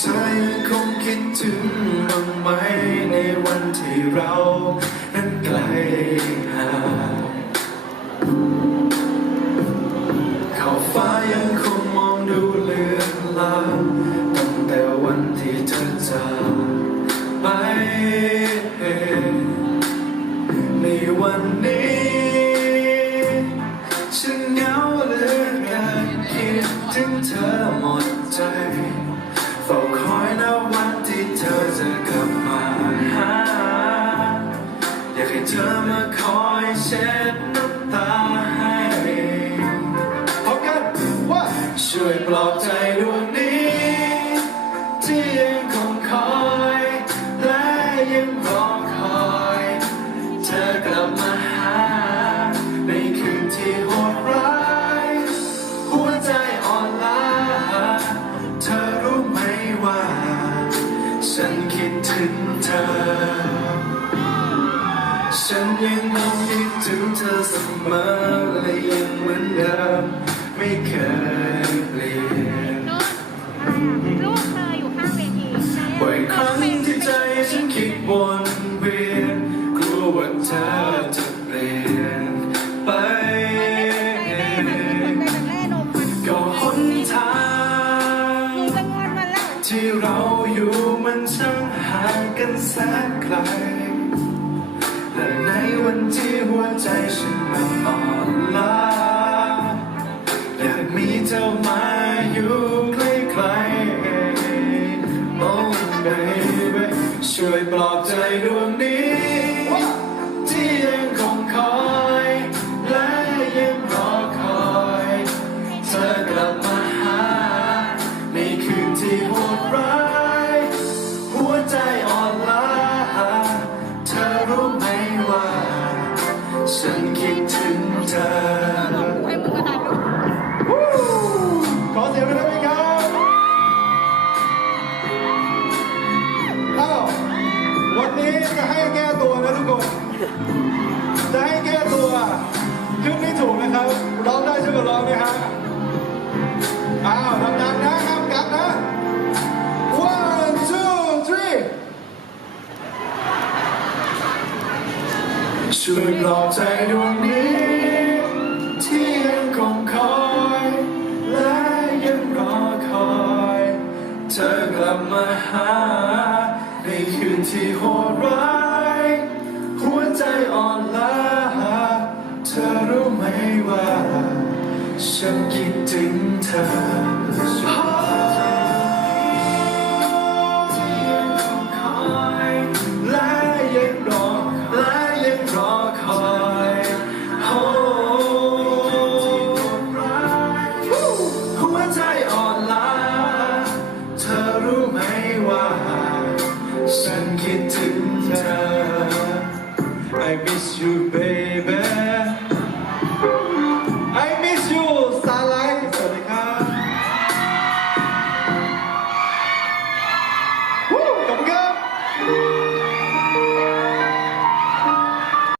เธอยังคงคิดถึงบ้างไหมในวันที่เรานั้นไกลห่างขอบฟ้ายังคงมองดูเลือนลางตั้งแต่วันที่เธอจากไป ในวันนี้ ฉันเหงาเหลือเกินคิดถึงเธอหมดใจ ที่ยังคงคอย และยังรอคอย เธอกลับมาหา ในคืนที่โหดร้ายหัวใจอ่อนล้า เธอรู้ไหมว่า ฉันคิดถึงเธอ ฉันยังคงคิดถึงเธอเสมอและยังเหมือนเดิม ไม่เคยเปลี่ยน ที่เราอยู่มันช่างห่างกันแสนไกล และในวันที่หัวใจฉันมันอ่อนล้าอยากมีเธอมาอยู่ใกล้ๆ Oh baby ช่วยปลอบใจด้วย คิดถึงเธอขอเสียงด้วยไหมครับอ้าววันนี้จะให้แก้ตัวนะทุกคน ช่วยปลอบใจดวงนี้ ที่ยังคงคอย และยังรอคอย เธอกลับมาหา ในคืนที่โหดร้าย หัวใจอ่อนล้าเธอรู้ไหมว่า ฉันคิดถึงเธอ I miss you